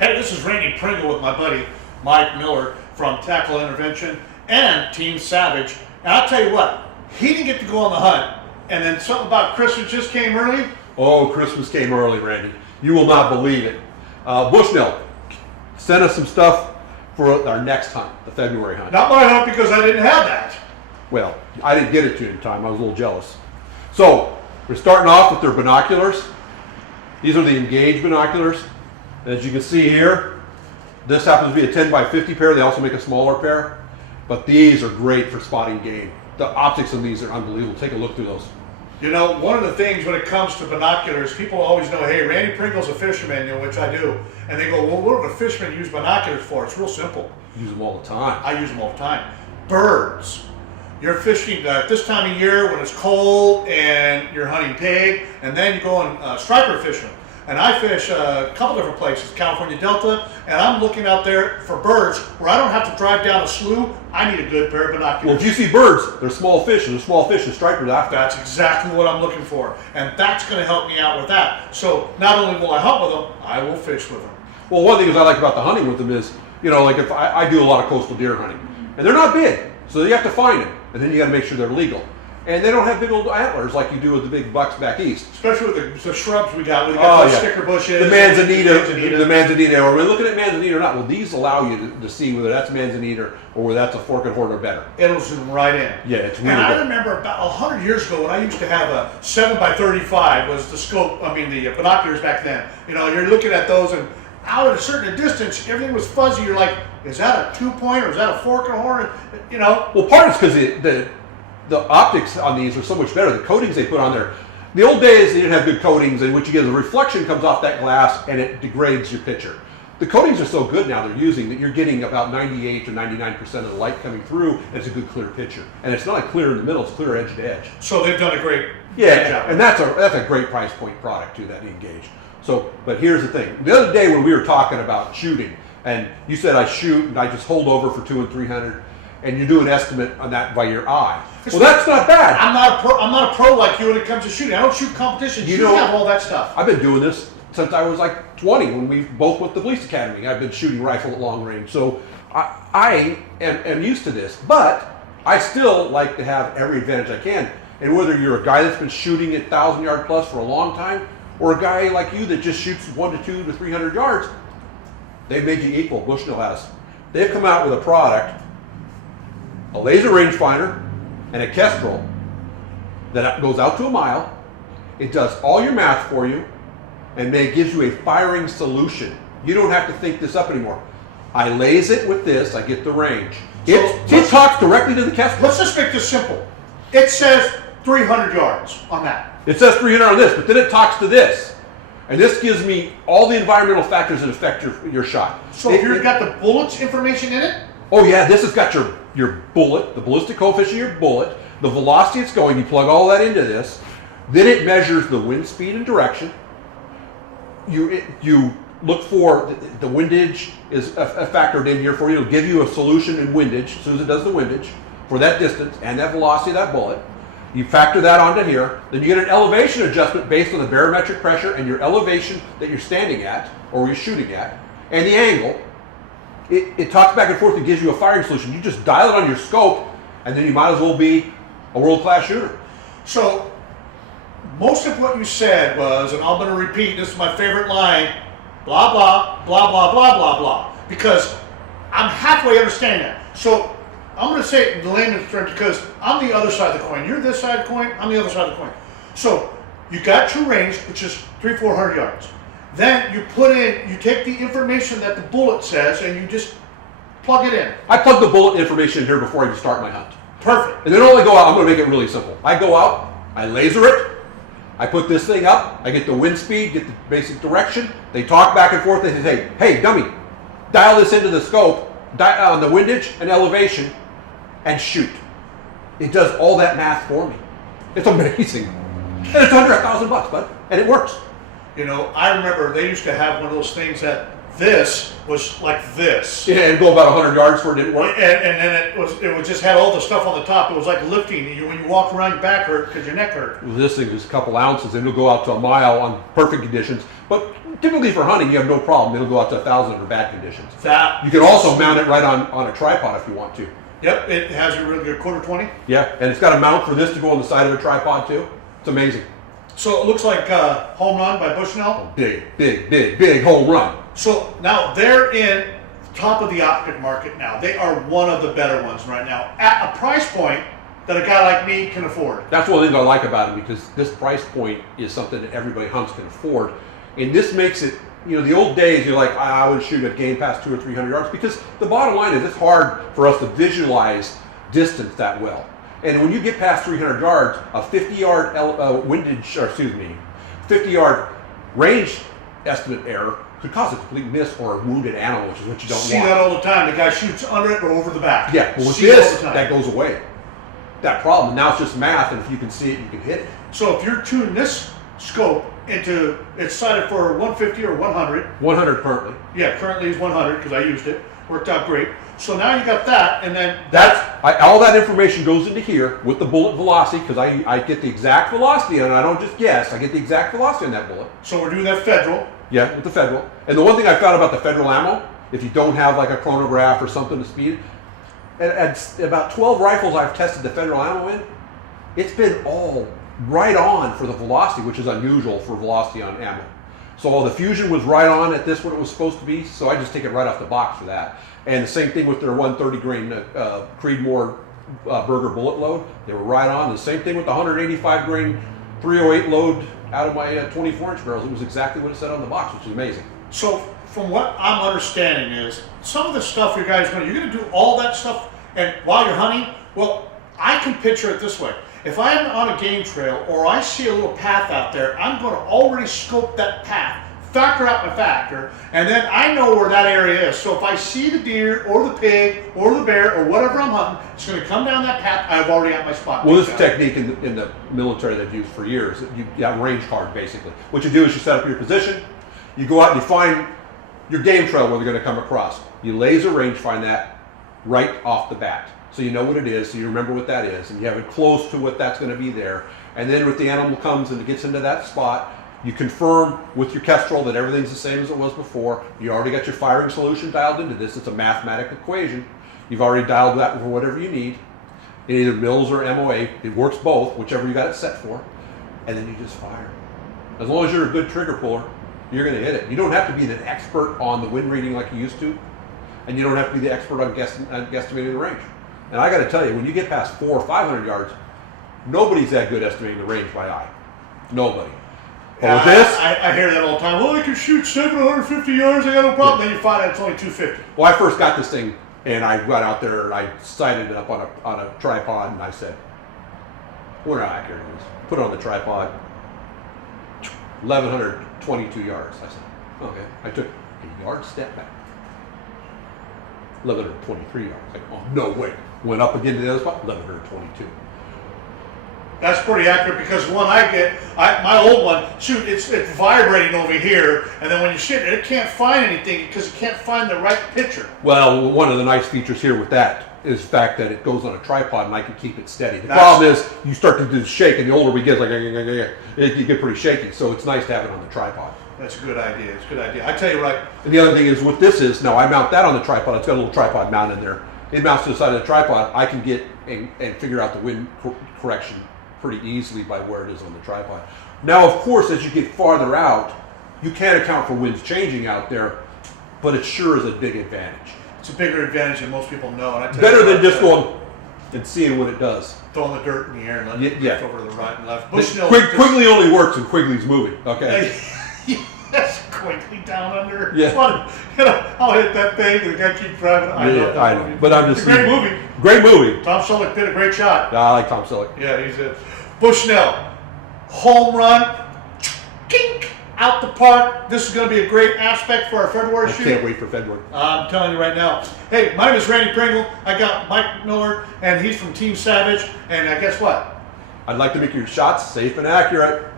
Hey, this is Randy Pringle with my buddy Mike Miller from Tackle Intervention and Team Savage. And I'll tell you what, he didn't get to go on the hunt, and then something about Christmas just came early. Oh, Christmas came early, Randy. You will not believe it. Bushnell sent us some stuff for our next hunt, the February hunt. Not my hunt because I didn't have that. Well, I didn't get it to you in time. I was a little jealous. So, we're starting off with their binoculars. These are the Engage binoculars. As you can see here, this happens to be a 10 by 50 pair. They also make a smaller pair. But these are great for spotting game. The optics of these are unbelievable. Take a look through those. You know, one of the things when it comes to binoculars, people always know, hey, Randy Pringle's a fisherman, you know, which I do. And they go, well, what do a fisherman use binoculars for? It's real simple. Use them all the time. I use them all the time. Birds. You're fishing at this time of year when it's cold and you're hunting pig, and then you go on striper fishing. And I fish a couple different places, California Delta, and I'm looking out there for birds where I don't have to drive down a slough. I need a good pair of binoculars. Well, if you see birds, they're small fish, and small fish and stripers after. That's exactly what I'm looking for, and that's going to help me out with that. So not only will I hunt with them, I will fish with them. Well, one of the things I like about the hunting with them is, you know, like if I do a lot of coastal deer hunting, and they're not big, so you have to find them, and then you got to make sure they're legal. And they don't have big old antlers like you do with the big bucks back east. Especially with the shrubs we got. We got the sticker bushes. The manzanita. Or we're looking at manzanita or not. Well, these allow you to see whether that's manzanita or whether that's a forked horn or better. It'll zoom right in. Yeah, it's really And I good. remember about 100 years ago when I used to have a 7 by 35 was the scope, the binoculars back then. You know, you're looking at those and out at a certain distance, everything was fuzzy. You're like, is that a 2-point or is that a forked horn? You know? Well, part is because the optics on these are so much better. The coatings they put on there. The old days, they didn't have good coatings, and what you get is a reflection comes off that glass, and it degrades your picture. The coatings are so good now they're using that you're getting about 98 or 99% of the light coming through, and it's a good clear picture. And it's not like clear in the middle; it's clear edge to edge. So they've done a great job. job. And that's a great price point product too, that Engage. So, but here's the thing: the other day when we were talking about shooting, and you said I shoot and I just hold over for 200 and 300. And you do an estimate on that by your eye. Well, that's not bad. I'm not a pro like you when it comes to shooting. I don't shoot competitions. You have all that stuff. I've been doing this since I was like 20 when we both went to the police academy. I've been shooting rifle at long range. So I am used to this. But I still like to have every advantage I can. And whether you're a guy that's been shooting at 1,000-yard plus for a long time, or a guy like you that just shoots 100 to 200 to 300 yards, they've made you equal. Bushnell has. They've come out with a product, a laser rangefinder, and a Kestrel that goes out to a mile. It does all your math for you, and then it gives you a firing solution. You don't have to think this up anymore. I laze it with this, I get the range. It talks directly to the Kestrel. Let's just make this simple. It says 300 yards on that. It says 300 on this, but then it talks to this. And this gives me all the environmental factors that affect your shot. So if you've got the bullets information in it? Oh yeah, this has got your bullet, the ballistic coefficient of your bullet, the velocity it's going, you plug all that into this. Then it measures the wind speed and direction. You look for the windage is factored in here for you. It'll give you a solution in windage as soon as it does the windage for that distance and that velocity of that bullet. You factor that onto here. Then you get an elevation adjustment based on the barometric pressure and your elevation that you're standing at or you're shooting at and the angle. It talks back and forth and gives you a firing solution. You just dial it on your scope, and then you might as well be a world-class shooter. So, most of what you said was, and I'm going to repeat, this is my favorite line, blah, blah, blah, blah, blah, blah, blah, because I'm halfway understanding that. So, I'm going to say it in the layman's terms because I'm the other side of the coin. You're this side of the coin, I'm the other side of the coin. So, you got your range, which is 300-400 yards. Then you take the information that the bullet says and you just plug it in. I plug the bullet information in here before I even start my hunt. Perfect. And then only go out, I'm going to make it really simple. I go out, I laser it, I put this thing up, I get the wind speed, get the basic direction. They talk back and forth. They say, hey, dummy, dial this into the scope, on the windage and elevation, and shoot. It does all that math for me. It's amazing. And it's under $1,000, bud. And it works. You know, I remember they used to have one of those things that this was like this. Yeah, and go about 100 yards before it didn't work. And then it was just had all the stuff on the top. It was like lifting. When you walk around, your back hurt because your neck hurt. This thing is a couple ounces, and it'll go out to a mile on perfect conditions. But typically for hunting, you have no problem. It'll go out to 1,000 under bad conditions. You can also mount it right on a tripod if you want to. Yep, it has a really good quarter 20. Yeah, and it's got a mount for this to go on the side of a tripod too. It's amazing. So it looks like Home Run by Bushnell. Big home run. So now they're in top of the optic market now. They are one of the better ones right now at a price point that a guy like me can afford. That's one of the things I like about it, because this price point is something that everybody hunts can afford. And this makes it, the old days, you're like, I would shoot a game past 200 or 300 yards, because the bottom line is it's hard for us to visualize distance that well. And when you get past 300 yards, a 50-yard 50-yard range estimate error could cause a complete miss or a wounded animal, which is what you don't want. See that all the time. The guy shoots under it or over the back. Yeah, but with this, that goes away. That problem. Now it's just math, and if you can see it, you can hit it. So if you're tuning this scope into, it's sighted for 150 or 100. 100 currently. Yeah, currently it's 100 because I used it. Worked out great. So now you got that, and then all that information goes into here with the bullet velocity, because I get the exact velocity, and I don't just guess. I get the exact velocity on that bullet. So we're doing that Federal. Yeah, with the Federal. And the one thing I found about the Federal ammo, if you don't have like a chronograph or something to speed, at about 12 rifles I've tested the Federal ammo in, it's been all right on for the velocity, which is unusual for velocity on ammo. So the fusion was right on at this what it was supposed to be, so I just take it right off the box for that. And the same thing with their 130 grain Creedmoor Burger bullet load. They were right on. The same thing with the 185 grain 308 load out of my 24-inch barrels. It was exactly what it said on the box, which is amazing. So from what I'm understanding is, some of the stuff you guys you're going to do all that stuff, and while you're hunting, well, I can picture it this way. If I'm on a game trail or I see a little path out there, I'm going to already scope that path, factor out my factor, and then I know where that area is. So if I see the deer or the pig or the bear or whatever I'm hunting, it's going to come down that path. I've already got my spot. Well, this is a technique in the military they've used for years. You have a range card, basically. What you do is you set up your position, you go out and you find your game trail where they're going to come across. You laser range find that right off the bat. So you know what it is, so you remember what that is, and you have it close to what that's going to be there. And then if the animal comes and it gets into that spot, you confirm with your Kestrel that everything's the same as it was before. You already got your firing solution dialed into this. It's a mathematical equation. You've already dialed that for whatever you need, in either mils or MOA. It works both, whichever you got it set for. And then you just fire. As long as you're a good trigger puller, you're going to hit it. You don't have to be an expert on the wind reading like you used to, and you don't have to be the expert on guesstimating the range. And I got to tell you, when you get past 400 or 500 yards, nobody's that good estimating the range by eye. Nobody. But with this, I hear that all the time. Well, I can shoot 750 yards. I got no problem. Then you find out it's only 250. Well, I first got this thing, and I got out there, and I sighted it up on a tripod, and I said, "Wonder how accurate it is." Put it on the tripod. 1,122 yards. I said, "Okay." I took a yard step back. 1,123 yards. Like, oh no way. Went up again to the other spot. 1,122. That's pretty accurate, because the one I get, my old one, shoot, it's vibrating over here, and then when you shoot it, it can't find anything because it can't find the right picture. Well, one of the nice features here with that is the fact that it goes on a tripod and I can keep it steady. The problem is you start to do shake, and the older we get, you get pretty shaky. So it's nice to have it on the tripod. That's a good idea. It's a good idea. I tell you right. And the other thing is what this is, now I mount that on the tripod. It's got a little tripod mount in there. It mounts to the side of the tripod. I can get and figure out the wind correction pretty easily by where it is on the tripod. Now, of course, as you get farther out, you can't account for winds changing out there, but it sure is a big advantage. It's a bigger advantage than most people know. And I tell better you than just going and seeing what it does. Throwing the dirt in the air and letting it drift over to the right and left. Bushnell Quigley only works when Quigley's moving. Okay. Yes, Quigley down under. Yeah. Fun. I'll hit that thing and the guy keeps driving. I know. Movie. But I'm just it's a great movie. Great movie. Tom Selleck did a great shot. I like Tom Selleck. Yeah, he's a Bushnell. Home run. Kink. Out the park. This is going to be a great aspect for our February shoot. I can't wait for February. I'm telling you right now. Hey, my name is Randy Pringle. I got Mike Miller, and he's from Team Savage. And guess what? I'd like to make your shots safe and accurate.